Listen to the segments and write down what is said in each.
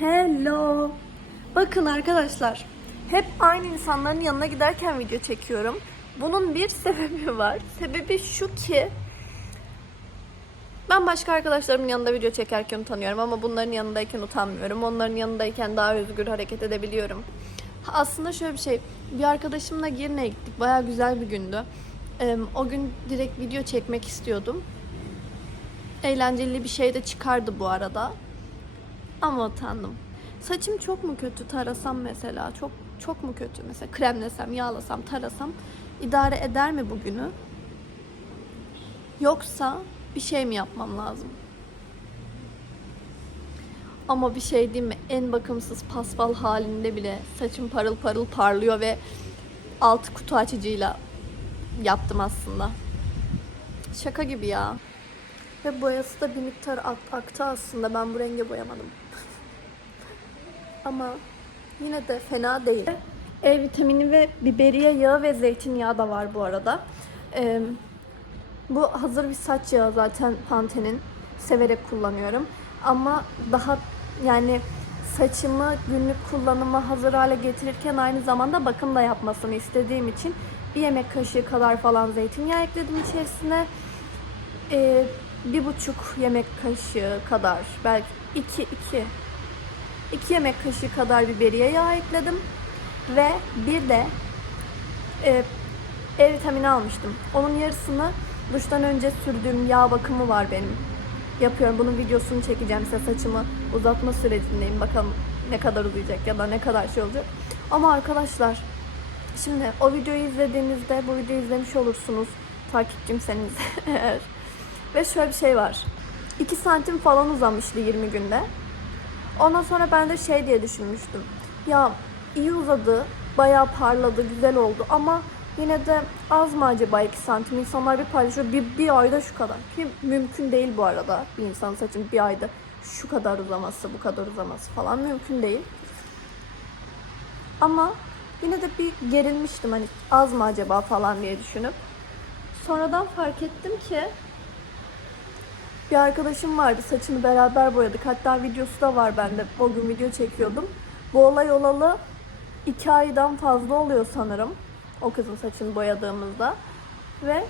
Hello. Bakın arkadaşlar. Hep aynı insanların yanına giderken video çekiyorum. Bunun bir sebebi var. Sebebi şu ki ben başka arkadaşlarımın yanında video çekerken utanıyorum ama bunların yanındayken utanmıyorum. Onların yanındayken daha özgür hareket edebiliyorum. Aslında şöyle bir şey. Bir arkadaşımla Girne'ye gittik. Baya güzel bir gündü. O gün direkt video çekmek istiyordum. Eğlenceli bir şey de çıkardı bu arada. Ama utandım. Saçım çok mu kötü tarasam mesela? Çok çok mu kötü? Mesela kremlesem, yağlasam, tarasam idare eder mi bugünü? Yoksa bir şey mi yapmam lazım? Ama bir şey diyeyim mi? En bakımsız paspal halinde bile saçım parıl parıl parlıyor ve alt kutu açıcıyla yaptım aslında. Şaka gibi ya. Ve boyası da bir miktar ak- aktı aslında. Ben bu renge boyamadım. Ama yine de fena değil. E vitamini ve biberiye yağı ve zeytinyağı da var bu arada. Ee, bu hazır bir saç yağı zaten Pantene'in. Severek kullanıyorum. Ama daha yani saçımı günlük kullanıma hazır hale getirirken aynı zamanda bakım da yapmasını istediğim için bir yemek kaşığı kadar falan zeytinyağı ekledim içerisine. Ee, bir buçuk yemek kaşığı kadar belki iki iki iki yemek kaşığı kadar biberiye yağı ekledim ve bir de e, E vitamini almıştım. Onun yarısını duştan önce sürdüğüm yağ bakımı var benim. Yapıyorum. Bunun videosunu çekeceğim size saçımı uzatma sürecindeyim. Bakalım ne kadar uzayacak ya da ne kadar şey olacak. Ama arkadaşlar şimdi o videoyu izlediğinizde bu videoyu izlemiş olursunuz. Takipçimseniz eğer. Ve şöyle bir şey var. 2 santim falan uzamıştı 20 günde. Ondan sonra ben de şey diye düşünmüştüm. Ya iyi uzadı, bayağı parladı, güzel oldu ama yine de az mı acaba 2 santim? İnsanlar bir paylaşıyor, bir, bir ayda şu kadar. Ki mümkün değil bu arada bir insan saçın bir ayda şu kadar uzaması, bu kadar uzaması falan mümkün değil. Ama yine de bir gerilmiştim hani az mı acaba falan diye düşünüp. Sonradan fark ettim ki bir arkadaşım vardı saçını beraber boyadık. Hatta videosu da var bende. O gün video çekiyordum. Bu olay olalı iki aydan fazla oluyor sanırım. O kızın saçını boyadığımızda. Ve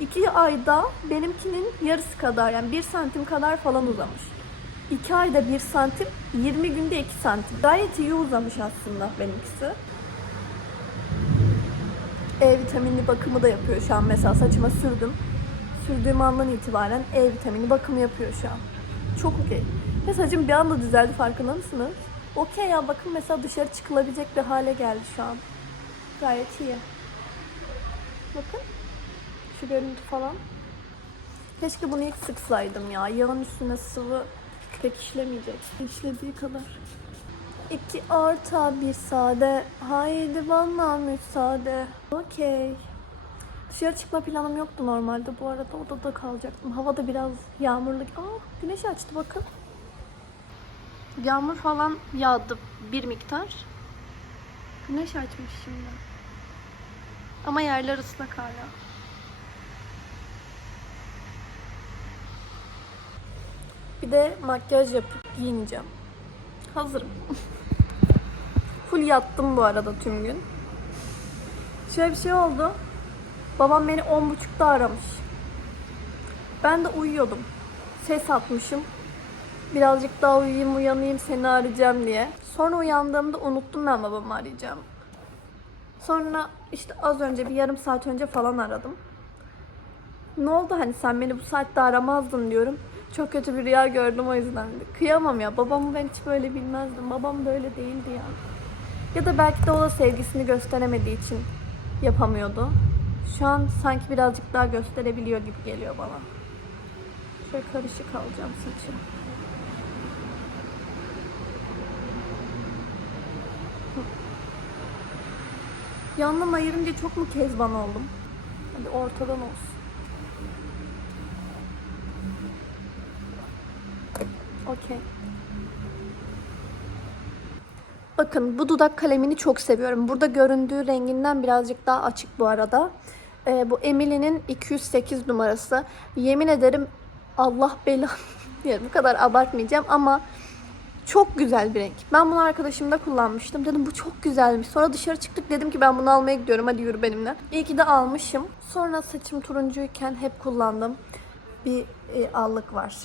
iki ayda benimkinin yarısı kadar yani bir santim kadar falan uzamış. İki ayda bir santim, 20 günde iki santim. Gayet iyi uzamış aslında benimkisi. E vitaminli bakımı da yapıyor şu an. Mesela saçıma sürdüm sürdüğüm andan itibaren E vitamini bakımı yapıyor şu an. Çok okey. Ve saçım bir anda düzeldi farkında mısınız? Okey ya bakın mesela dışarı çıkılabilecek bir hale geldi şu an. Gayet iyi. Bakın. Şu görüntü falan. Keşke bunu ilk sıksaydım ya. Yağın üstüne sıvı pek işlemeyecek. İşlediği kadar. İki orta bir sade. Haydi bana müsaade. Okey. Dışarı çıkma planım yoktu normalde. Bu arada odada kalacaktım. Hava da biraz yağmurlu. Aa güneş açtı bakın. Yağmur falan yağdı bir miktar. Güneş açmış şimdi. Ama yerler ıslak hala. Bir de makyaj yapıp giyineceğim. Hazırım. Full yattım bu arada tüm gün. Şöyle bir şey oldu. Babam beni on buçukta aramış. Ben de uyuyordum. Ses atmışım. Birazcık daha uyuyayım uyanayım seni arayacağım diye. Sonra uyandığımda unuttum ben babamı arayacağım. Sonra işte az önce bir yarım saat önce falan aradım. Ne oldu hani sen beni bu saatte aramazdın diyorum. Çok kötü bir rüya gördüm o yüzden. Kıyamam ya babamı ben hiç böyle bilmezdim. Babam böyle değildi ya. Ya da belki de o da sevgisini gösteremediği için yapamıyordu. Şu an sanki birazcık daha gösterebiliyor gibi geliyor bana. Şöyle karışık alacağım saçı. Yandan ayırınca çok mu kezban oldum? Hadi ortadan olsun. Okey. Bakın bu dudak kalemini çok seviyorum. Burada göründüğü renginden birazcık daha açık bu arada. Ee, bu Emily'nin 208 numarası. Yemin ederim Allah belanı yani bu kadar abartmayacağım ama Çok güzel bir renk. Ben bunu arkadaşımda kullanmıştım. Dedim bu çok güzelmiş. Sonra dışarı çıktık dedim ki ben bunu almaya gidiyorum. Hadi yürü benimle. İyi ki de almışım. Sonra saçım turuncuyken hep kullandığım bir e, allık var.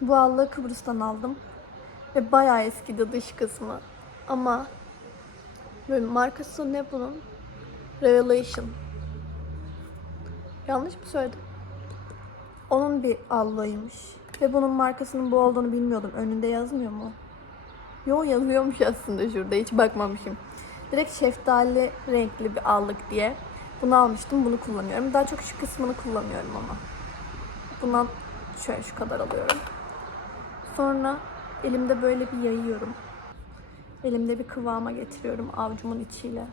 Bu allığı Kıbrıs'tan aldım. Ve bayağı eskidi dış kısmı. Ama böyle markası ne bunun? Revelation. Yanlış mı söyledim? Onun bir allığıymış. Ve bunun markasının bu olduğunu bilmiyordum. Önünde yazmıyor mu? Yo yazıyormuş aslında şurada. Hiç bakmamışım. Direkt şeftali renkli bir allık diye. Bunu almıştım. Bunu kullanıyorum. Daha çok şu kısmını kullanıyorum ama. Bundan şöyle şu kadar alıyorum. Sonra elimde böyle bir yayıyorum. Elimde bir kıvama getiriyorum avucumun içiyle.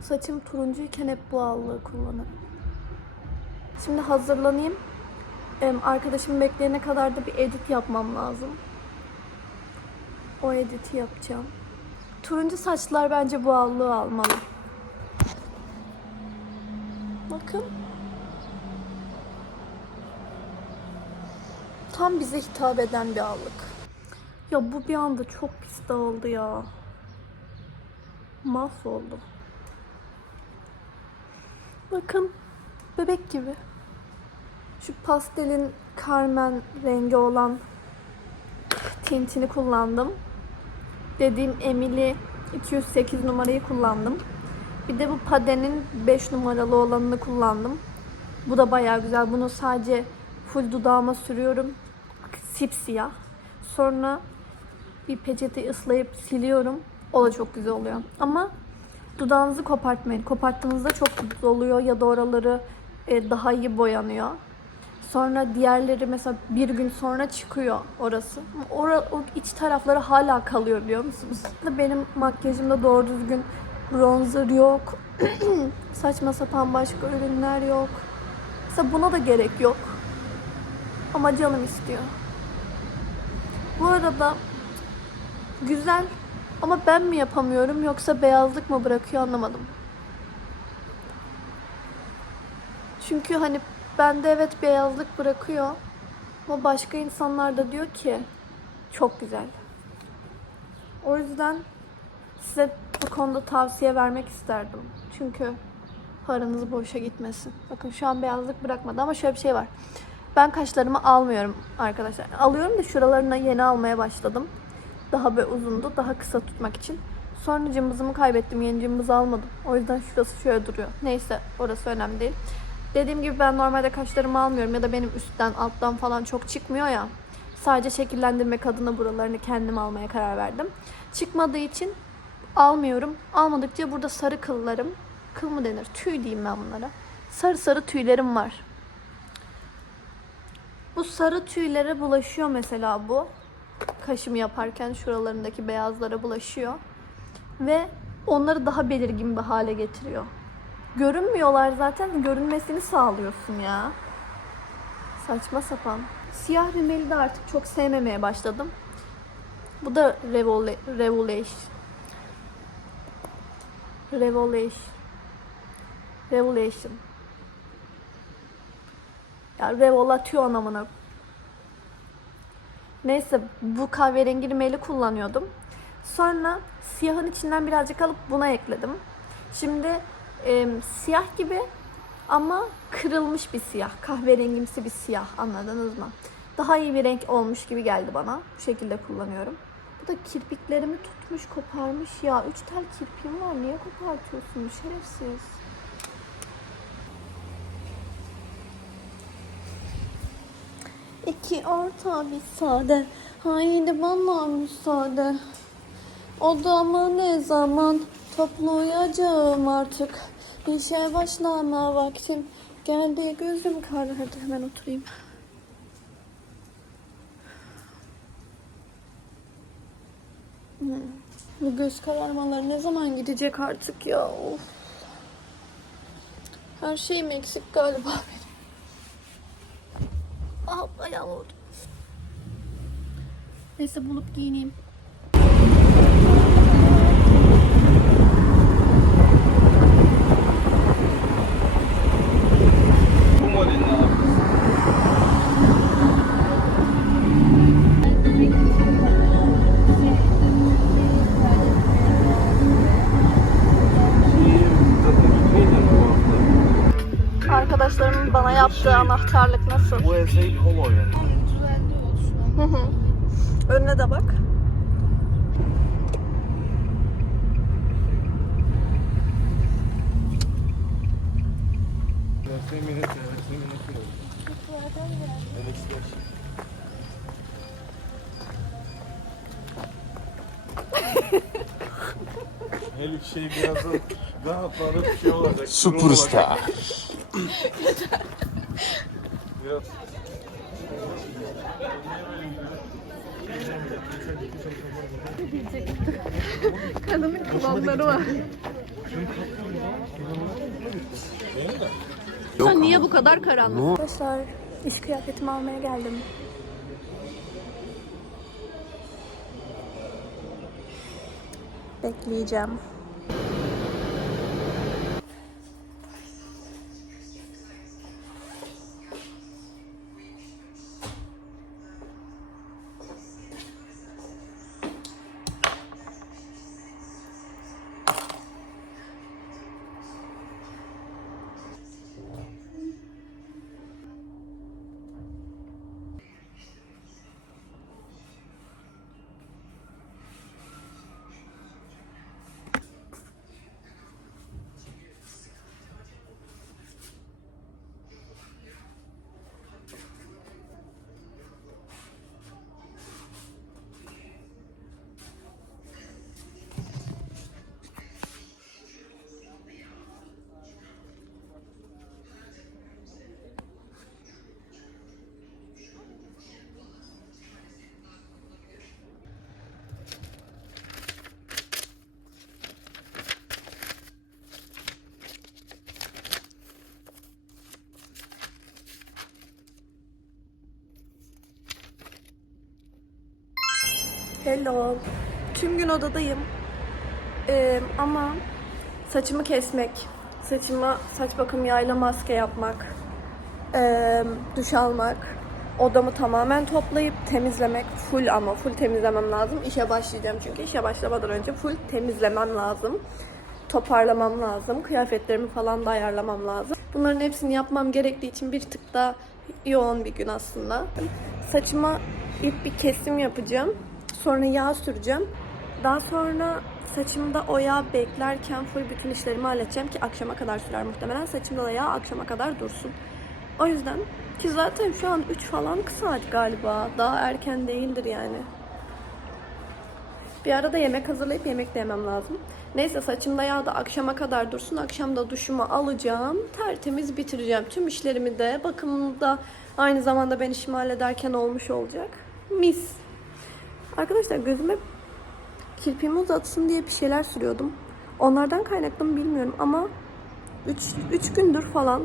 Saçım turuncuyken hep bu allığı kullanırım. Şimdi hazırlanayım. Arkadaşım bekleyene kadar da bir edit yapmam lazım. O editi yapacağım. Turuncu saçlar bence bu allığı almalı. Bakın. Tam bize hitap eden bir allık. Ya bu bir anda çok pis dağıldı ya. Mahvoldu. Bakın. Bebek gibi. Şu pastelin karmen rengi olan tintini kullandım. Dediğim Emily 208 numarayı kullandım. Bir de bu Pade'nin 5 numaralı olanını kullandım. Bu da bayağı güzel. Bunu sadece full dudağıma sürüyorum. Sipsiyah. Sonra bir peçete ıslayıp siliyorum. O da çok güzel oluyor. Ama dudağınızı kopartmayın. Koparttığınızda çok oluyor ya da oraları e, daha iyi boyanıyor. Sonra diğerleri mesela bir gün sonra çıkıyor orası. Ora, o iç tarafları hala kalıyor biliyor musunuz? Benim makyajımda doğru düzgün bronzer yok. Saçma sapan başka ürünler yok. Mesela buna da gerek yok. Ama canım istiyor. Bu arada güzel ama ben mi yapamıyorum yoksa beyazlık mı bırakıyor anlamadım. Çünkü hani bende evet beyazlık bırakıyor. Ama başka insanlar da diyor ki çok güzel. O yüzden size bu konuda tavsiye vermek isterdim. Çünkü paranız boşa gitmesin. Bakın şu an beyazlık bırakmadı ama şöyle bir şey var. Ben kaşlarımı almıyorum arkadaşlar. Alıyorum da şuralarına yeni almaya başladım. Daha böyle uzundu. Daha kısa tutmak için. Sonra cımbızımı kaybettim. Yeni cımbız almadım. O yüzden şurası şöyle duruyor. Neyse orası önemli değil. Dediğim gibi ben normalde kaşlarımı almıyorum ya da benim üstten alttan falan çok çıkmıyor ya. Sadece şekillendirmek adına buralarını kendim almaya karar verdim. Çıkmadığı için almıyorum. Almadıkça burada sarı kıllarım, kıl mı denir? Tüy diyeyim ben bunlara. Sarı sarı tüylerim var. Bu sarı tüylere bulaşıyor mesela bu. Kaşımı yaparken şuralarındaki beyazlara bulaşıyor. Ve onları daha belirgin bir hale getiriyor. Görünmüyorlar zaten görünmesini sağlıyorsun ya. Saçma sapan. Siyah rimeli de artık çok sevmemeye başladım. Bu da Revole Revolution. Revolution. Revolution. Ya revolatıyor anlamına. Neyse bu kahverengi rimeli kullanıyordum. Sonra siyahın içinden birazcık alıp buna ekledim. Şimdi e, siyah gibi ama kırılmış bir siyah. Kahverengimsi bir siyah anladınız mı? Daha iyi bir renk olmuş gibi geldi bana. Bu şekilde kullanıyorum. Bu da kirpiklerimi tutmuş koparmış ya. Üç tel kirpiğim var. Niye kopartıyorsun şerefsiz? İki orta bir sade. Haydi bana müsaade. Odama ne zaman toplayacağım artık. İşe başlama vaktim geldi gözüm karardı. Hemen oturayım. Hmm. Bu göz kararmaları ne zaman gidecek artık ya? Of. Her şeyim eksik galiba benim. Allah'ım ayağım oldu. Neyse bulup giyineyim. arkadaşlarımın bana yaptığı anahtarlık bu ev polo yani. Hı hı. Önüne de bak. Elif şey biraz da rahatlanıp bir şey olacak. Superstar. Biraz Kadının kulakları var. Sen niye bu kadar karanlık? Arkadaşlar iş kıyafetimi almaya geldim. Bekleyeceğim. Hello. Tüm gün odadayım. Ee, ama saçımı kesmek, saçıma saç bakım yağıyla maske yapmak, ee, duş almak, odamı tamamen toplayıp temizlemek, full ama full temizlemem lazım. İşe başlayacağım çünkü işe başlamadan önce full temizlemem lazım. Toparlamam lazım. Kıyafetlerimi falan da ayarlamam lazım. Bunların hepsini yapmam gerektiği için bir tık daha yoğun bir gün aslında. Saçıma ilk bir kesim yapacağım. Sonra yağ süreceğim. Daha sonra saçımda o yağ beklerken full bütün işlerimi halledeceğim ki akşama kadar sürer muhtemelen. Saçımda da yağ akşama kadar dursun. O yüzden ki zaten şu an 3 falan saat galiba. Daha erken değildir yani. Bir arada yemek hazırlayıp yemek de yemem lazım. Neyse saçımda yağ da akşama kadar dursun. Akşam da duşumu alacağım. Tertemiz bitireceğim. Tüm işlerimi de bakımımı da aynı zamanda ben işimi hallederken olmuş olacak. Mis. Arkadaşlar gözüme kirpiğimi uzatsın diye bir şeyler sürüyordum. Onlardan kaynaklı mı bilmiyorum ama 3 gündür falan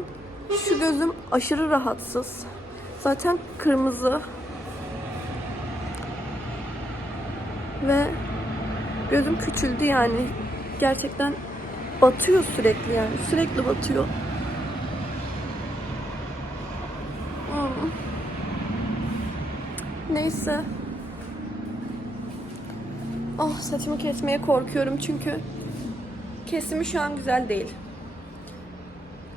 şu gözüm aşırı rahatsız. Zaten kırmızı. Ve gözüm küçüldü yani. Gerçekten batıyor sürekli yani. Sürekli batıyor. Hmm. Neyse. Ah saçımı kesmeye korkuyorum çünkü kesimi şu an güzel değil.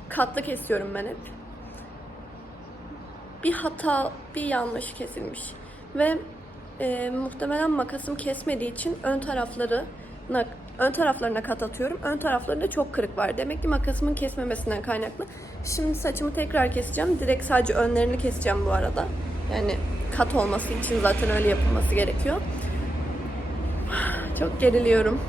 Katlı kesiyorum ben hep. Bir hata, bir yanlış kesilmiş. Ve e, muhtemelen makasım kesmediği için ön tarafları ön taraflarına kat atıyorum. Ön taraflarında çok kırık var. Demek ki makasımın kesmemesinden kaynaklı. Şimdi saçımı tekrar keseceğim. Direkt sadece önlerini keseceğim bu arada. Yani kat olması için zaten öyle yapılması gerekiyor. Çok geriliyorum.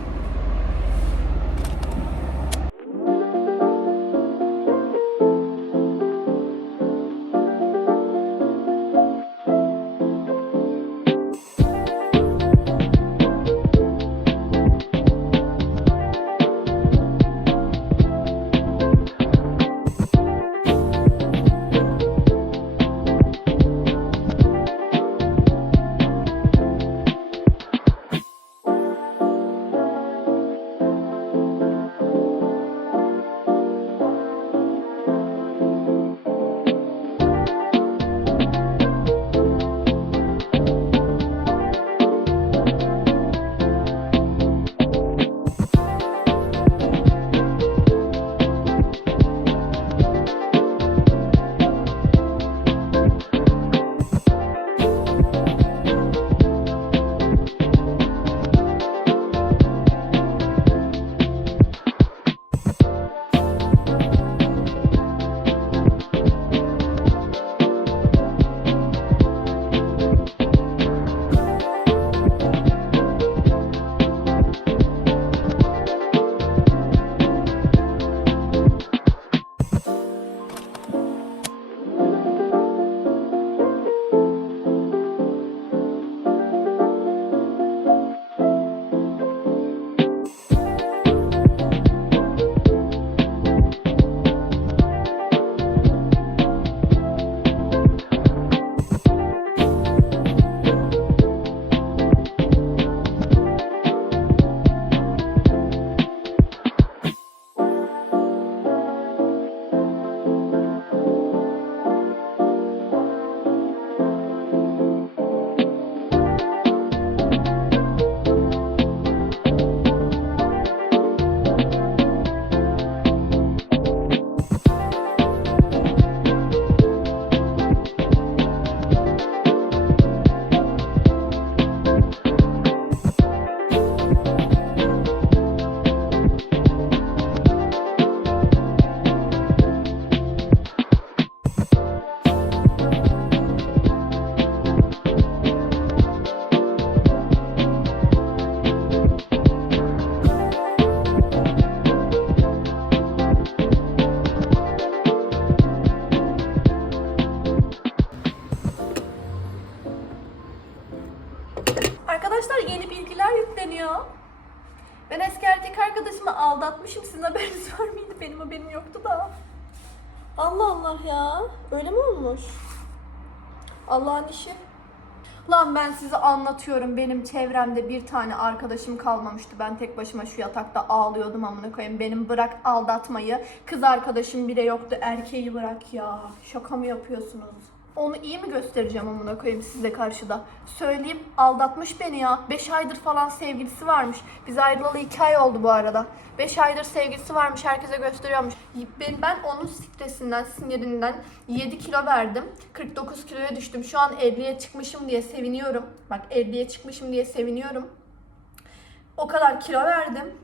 Anlatıyorum. Benim çevremde bir tane arkadaşım kalmamıştı. Ben tek başıma şu yatakta ağlıyordum amına koyayım. Benim bırak aldatmayı. Kız arkadaşım bile yoktu. Erkeği bırak ya. Şaka mı yapıyorsunuz? Onu iyi mi göstereceğim amına koyayım size karşıda? Söyleyeyim aldatmış beni ya. 5 aydır falan sevgilisi varmış. Biz ayrılalı 2 ay oldu bu arada. 5 aydır sevgilisi varmış. Herkese gösteriyormuş. Ben, ben onun stresinden, sinirinden 7 kilo verdim. 49 kiloya düştüm. Şu an 50'ye çıkmışım diye seviniyorum. Bak 50'ye çıkmışım diye seviniyorum. O kadar kilo verdim.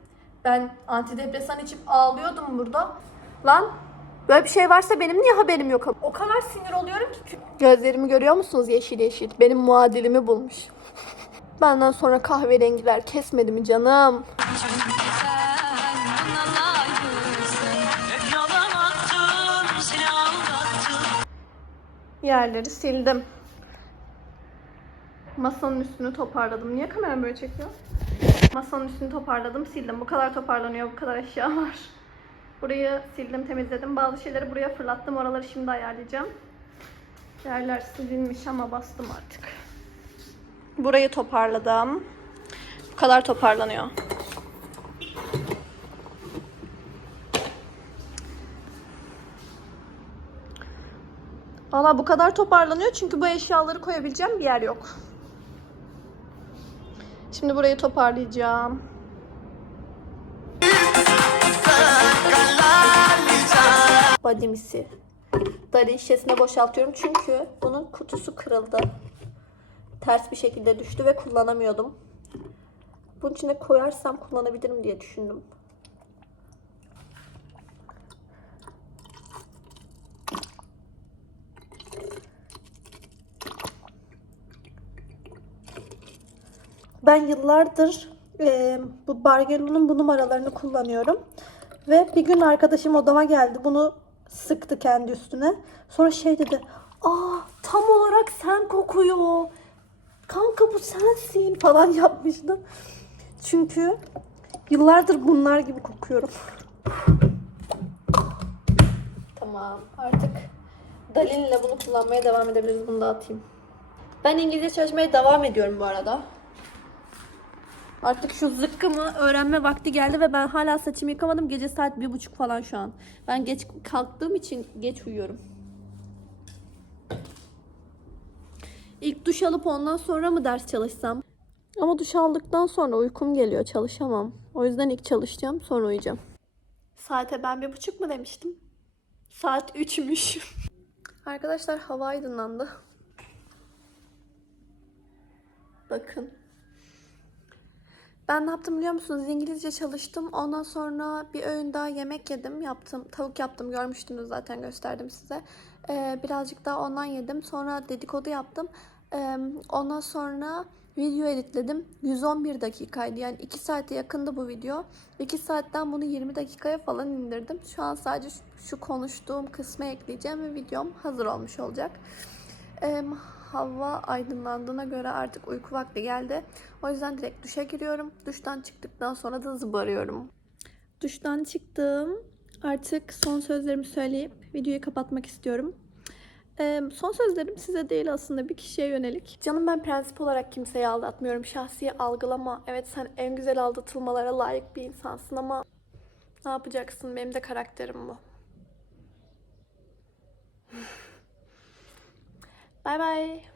Ben antidepresan içip ağlıyordum burada. Lan böyle bir şey varsa benim niye haberim yok? O kadar sinir oluyorum ki. Gözlerimi görüyor musunuz yeşil yeşil? Benim muadilimi bulmuş. Benden sonra kahverengiler kesmedi mi canım? Yerleri sildim. Masanın üstünü toparladım. Niye kameram böyle çekiyor? Masanın üstünü toparladım, sildim. Bu kadar toparlanıyor, bu kadar eşya var. Burayı sildim, temizledim. Bazı şeyleri buraya fırlattım. Oraları şimdi ayarlayacağım. Yerler silinmiş ama bastım artık. Burayı toparladım. Bu kadar toparlanıyor. Valla bu kadar toparlanıyor çünkü bu eşyaları koyabileceğim bir yer yok. Şimdi burayı toparlayacağım. Badimisi. Dari şişesine boşaltıyorum çünkü bunun kutusu kırıldı. Ters bir şekilde düştü ve kullanamıyordum. Bunun içine koyarsam kullanabilirim diye düşündüm. Ben yıllardır e, bu Bargello'nun bu numaralarını kullanıyorum. Ve bir gün arkadaşım odama geldi. Bunu sıktı kendi üstüne. Sonra şey dedi. Aa tam olarak sen kokuyor. Kanka bu sensin falan yapmıştı. Çünkü yıllardır bunlar gibi kokuyorum. Tamam artık Dalin'le bunu kullanmaya devam edebiliriz. Bunu da atayım. Ben İngilizce çalışmaya devam ediyorum bu arada. Artık şu zıkkımı öğrenme vakti geldi ve ben hala saçımı yıkamadım. Gece saat bir buçuk falan şu an. Ben geç kalktığım için geç uyuyorum. İlk duş alıp ondan sonra mı ders çalışsam? Ama duş aldıktan sonra uykum geliyor. Çalışamam. O yüzden ilk çalışacağım sonra uyuyacağım. Saate ben bir buçuk mu demiştim? Saat üçmüş. Arkadaşlar hava aydınlandı. Bakın. Ben ne yaptım biliyor musunuz? İngilizce çalıştım. Ondan sonra bir öğün daha yemek yedim. Yaptım. Tavuk yaptım. Görmüştünüz zaten gösterdim size. Ee, birazcık daha ondan yedim. Sonra dedikodu yaptım. Ee, ondan sonra video editledim. 111 dakikaydı. Yani 2 saate yakındı bu video. 2 saatten bunu 20 dakikaya falan indirdim. Şu an sadece şu, konuştuğum kısmı ekleyeceğim ve videom hazır olmuş olacak. Ee, hava aydınlandığına göre artık uyku vakti geldi. O yüzden direkt duşa giriyorum. Duştan çıktıktan sonra da zıbarıyorum. Duştan çıktım. Artık son sözlerimi söyleyip videoyu kapatmak istiyorum. Ee, son sözlerim size değil aslında bir kişiye yönelik. Canım ben prensip olarak kimseyi aldatmıyorum. Şahsi algılama. Evet sen en güzel aldatılmalara layık bir insansın ama ne yapacaksın? Benim de karakterim bu. Bye bye.